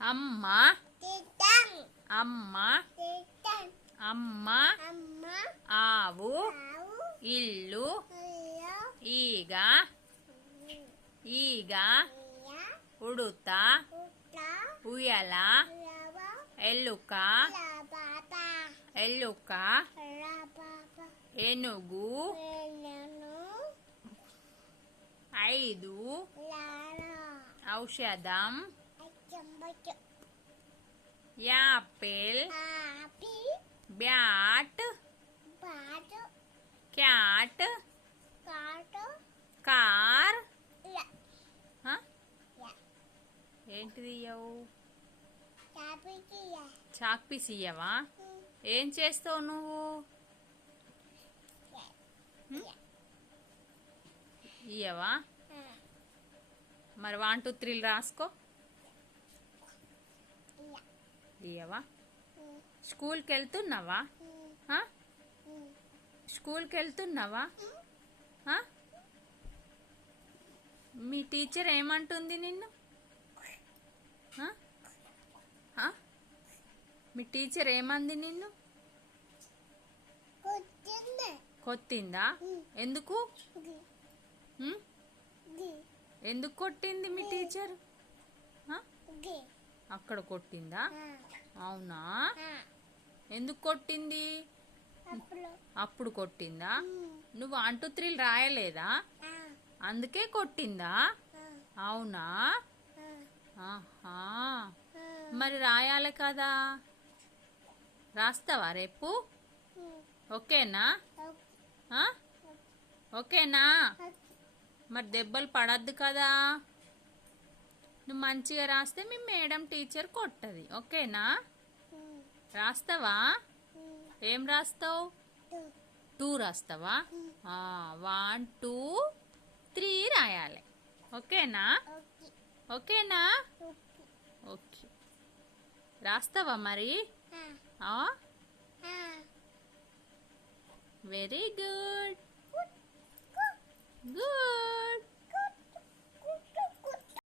అమ్మ అమ్మ అమ్మ ఆవు ఇల్లు ఈగ ఈగ ఉడుత ఉయ్యాల ఎలుక ఎలుక ఏనుగు 5 ఔషధం యాపిల్ బ్యాట్ క్యాట్ కార్ ఏంటిది ఇయ్యవు చాక్ పీస్ ఇయ్యవా ఏం చేస్తావు నువ్వు ఇయ్యవా మరి 1 2 3 రాసుకో ఇయ్యవా స్కూల్కి వెళ్తున్నావా స్కూల్కి వెళ్తున్నావా మీ టీచర్ ఏమంటుంది నిన్ను మీ టీచర్ ఏమంది నిన్ను కొట్టిందా ఎందుకు ఎందుకు కొట్టింది మీ టీచర్ అక్కడ కొట్టిందా అవునా ఎందుకు కొట్టింది అప్పుడు కొట్టిందా నువ్వు 1 2 3 రాయలేదా అందుకే కొట్టిందా అవునా ఆహా మరి రాయాలి కదా రాస్తావా రేపు ఓకేనా ఓకేనా మరి దెబ్బలు పడద్దు కదా నువ్వు మంచిగా రాస్తే మీ మేడం టీచర్ కొట్టది ఓకేనా రాస్తావా ఏం రాస్తావు 2 రాస్తావా 1 2 3 రాయాలి ఓకేనా ఓకేనా ఓకే రాస్తావా మరి వెరీ గుడ్ గుడ్